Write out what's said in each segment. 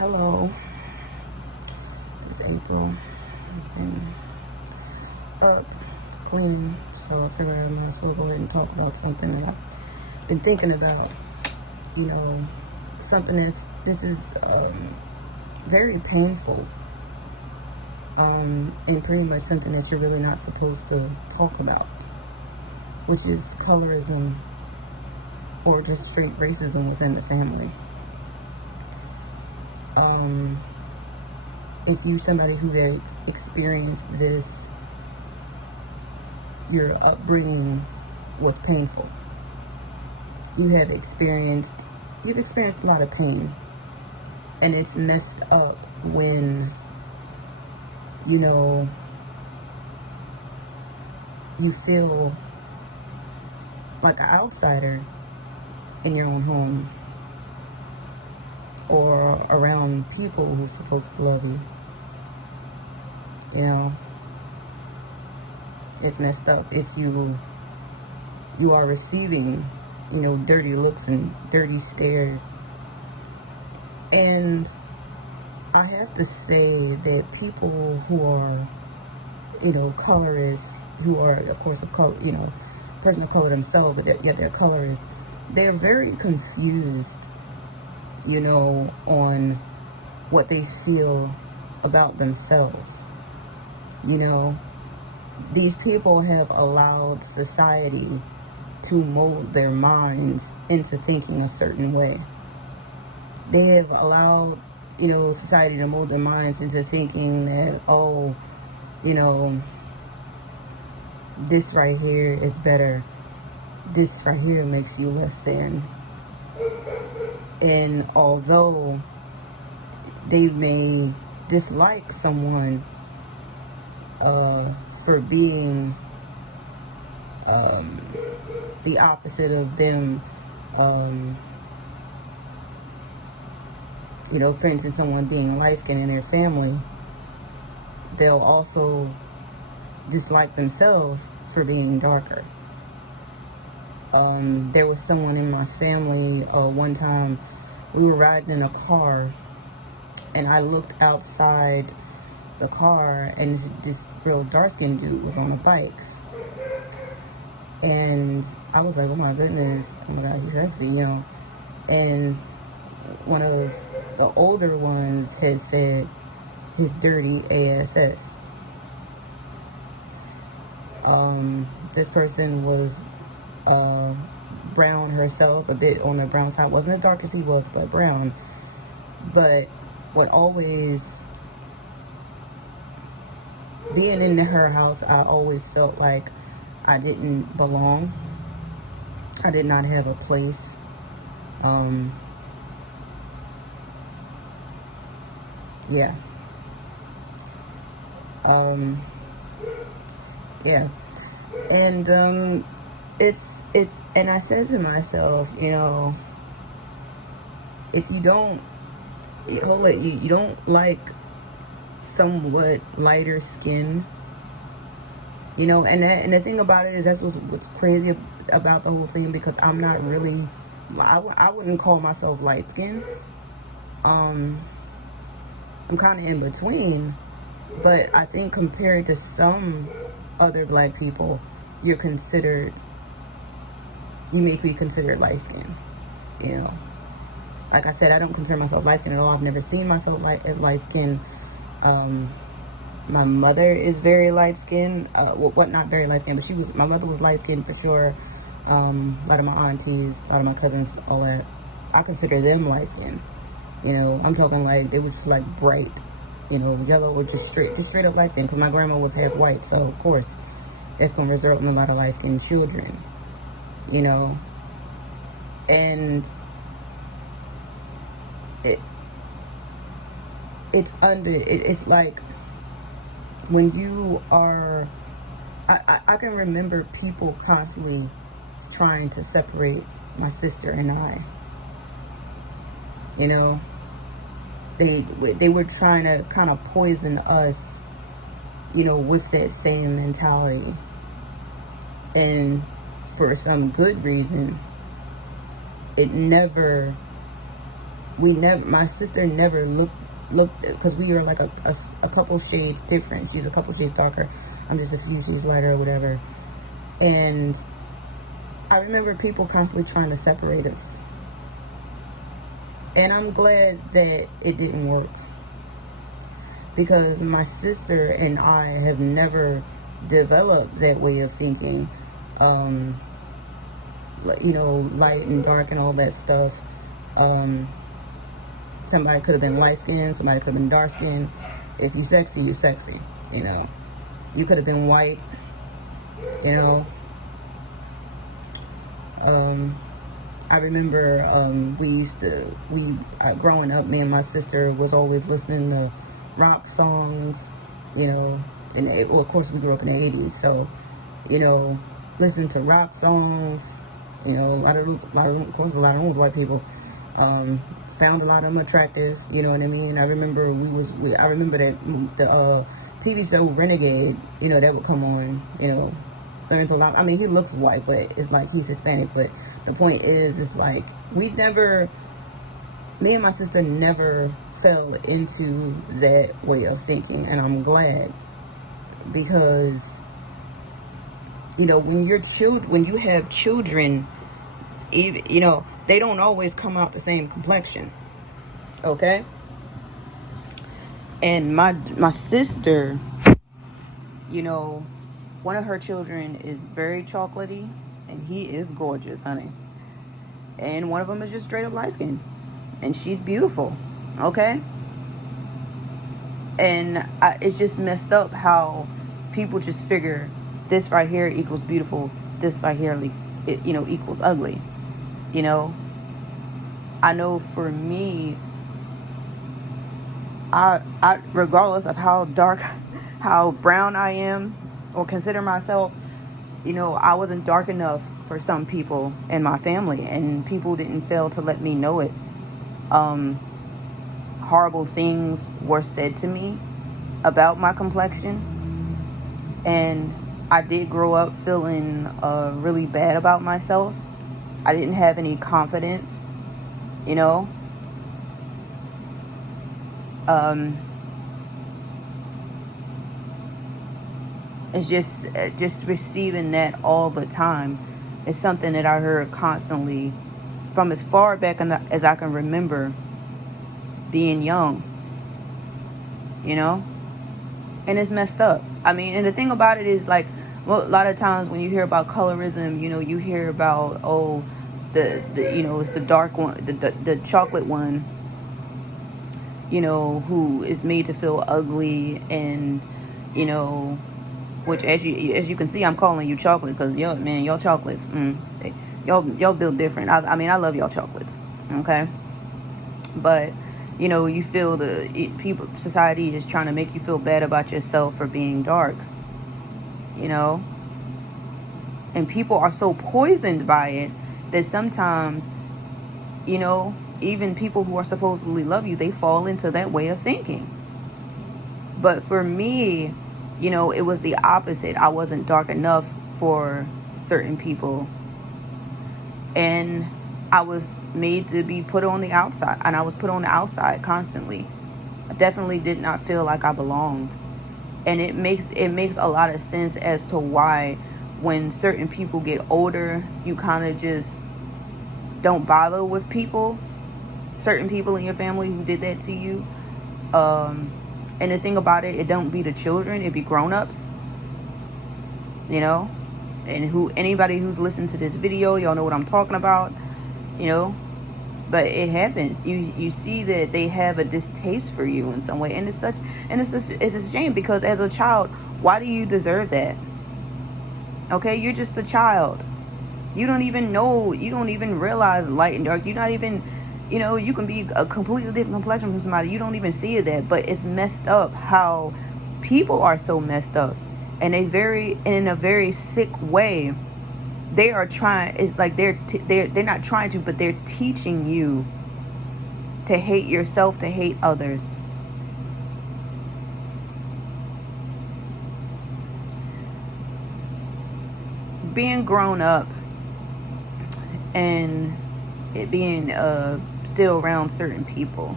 Hello, it's April. I've been up cleaning, so I figured I might as well go ahead and talk about something that I've been thinking about. You know, something this is very painful, and pretty much something that you're really not supposed to talk about, which is colorism or just straight racism within the family. If you're somebody who has experienced this, your upbringing was painful. You've experienced a lot of pain, and it's messed up when you feel like an outsider in your own home or around people who are supposed to love you. It's messed up if you are receiving, dirty looks and dirty stares. And I have to say that people who are, colorists, who are, of course, person of color themselves, but yet they're colorists, they're very confused, on what they feel about themselves. These people have allowed society to mold their minds into thinking a certain way. They have allowed, society to mold their minds into thinking that, this right here is better. This right here makes you less than. And although they may dislike someone for being the opposite of them, for instance, someone being light-skinned in their family, they'll also dislike themselves for being darker. There was someone in my family, one time we were riding in a car, and I looked outside the car, and this real dark-skinned dude was on a bike. And I was like, oh my goodness, oh my God, he's sexy, And one of the older ones had said, his dirty ass. This person was brown herself, a bit on the brown side. Wasn't as dark as he was, but brown. But what always, being in her house, I always felt like I didn't belong. I did not have a place. Yeah. Yeah. And it's and I said to myself, if you don't you don't like somewhat lighter skin, and the thing about it is that's what's crazy about the whole thing, because I'm not really, I wouldn't call myself light skinned. I'm kind of in between, but I think compared to some other black people, you may be considered light skinned. Like I said, I don't consider myself light skinned at all. I've never seen myself as light skinned. My mother is very light skinned. Not very light skinned, but my mother was light skinned for sure. A lot of my aunties, a lot of my cousins, all that, I consider them light skinned. I'm talking like they were just like bright, yellow, or just straight up light skinned, because my grandma was half white, so of course that's going to result in a lot of light skinned children, and it's like when you are, I can remember people constantly trying to separate my sister and I. They were trying to kind of poison us, with that same mentality. And for some good reason, it never my sister never looked, because we are like a couple shades different. She's a couple shades darker, I'm just a few shades lighter or whatever. And I remember people constantly trying to separate us, and I'm glad that it didn't work, because my sister and I have never developed that way of thinking, light and dark and all that stuff. Somebody could have been light skinned, somebody could have been dark skinned. If you sexy, you sexy. You could have been white. I remember growing up, me and my sister was always listening to rock songs, of course we grew up in the 80s, so, listening to rock songs, a lot of them was white people, found a lot of them attractive, you know what I mean? I remember I remember that the TV show Renegade, that would come on, I mean, he looks white, but it's like he's Hispanic. But the point is, it's like me and my sister never fell into that way of thinking, and I'm glad, because when you have children, even, they don't always come out the same complexion. Okay, and my sister, one of her children is very chocolatey, and he is gorgeous, honey. And one of them is just straight up light skin, and she's beautiful, okay? And it's just messed up how people just figure this right here equals beautiful, this right here, equals ugly. I know for me, I regardless of how dark, how brown I am, or consider myself, I wasn't dark enough for some people in my family, and people didn't fail to let me know it. Horrible things were said to me about my complexion, and I did grow up feeling really bad about myself. I didn't have any confidence, It's just receiving that all the time. It's something that I heard constantly from as far back as I can remember being young, and it's messed up. I mean, and the thing about it is, like, well, a lot of times when you hear about colorism, you hear about, it's the dark one, the chocolate one, who is made to feel ugly, and which, as you can see, I'm calling you chocolate, because y'all chocolates, y'all build different. I mean, I love y'all chocolates, okay? But you feel society is trying to make you feel bad about yourself for being dark, and people are so poisoned by it that sometimes, even people who are supposedly love you, they fall into that way of thinking. But for me, it was the opposite. I wasn't dark enough for certain people, and I was made to be put on the outside, and I was put on the outside constantly. I definitely did not feel like I belonged, and it makes a lot of sense as to why, when certain people get older, you kind of just don't bother with certain people in your family who did that to you. And the thing about it don't be the children, it be grown-ups, and anybody who's listened to this video, y'all know what I'm talking about, but it happens. You see that they have a distaste for you in some way, and it's a shame, because as a child, why do you deserve that? Okay, you're just a child. You don't even know, you don't even realize light and dark. You're not even, you can be a completely different complexion from somebody. You don't even see that, but it's messed up how people are so messed up, and in a very sick way. They are trying. It's like they're not trying to, but they're teaching you to hate yourself, to hate others. Being grown up and it being still around certain people.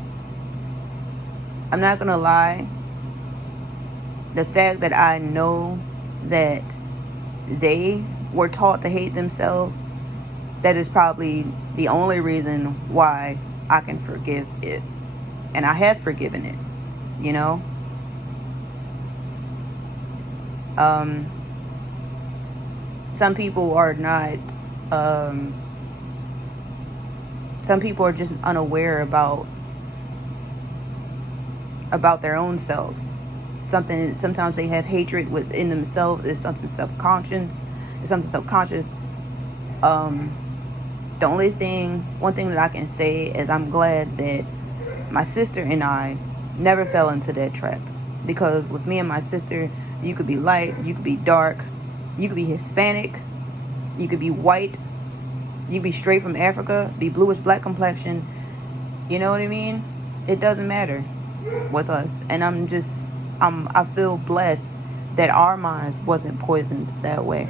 I'm not gonna lie, the fact that I know that they were taught to hate themselves, that is probably the only reason why I can forgive it. And I have forgiven it, you know? Some people are not, some people are just unaware about their own selves. Sometimes they have hatred within themselves. It's something subconscious. One thing that I can say is I'm glad that my sister and I never fell into that trap. Because with me and my sister, you could be light, you could be dark, you could be Hispanic, you could be white, you could be straight from Africa, be bluish black complexion. You know what I mean? It doesn't matter with us. And I feel blessed that our minds wasn't poisoned that way.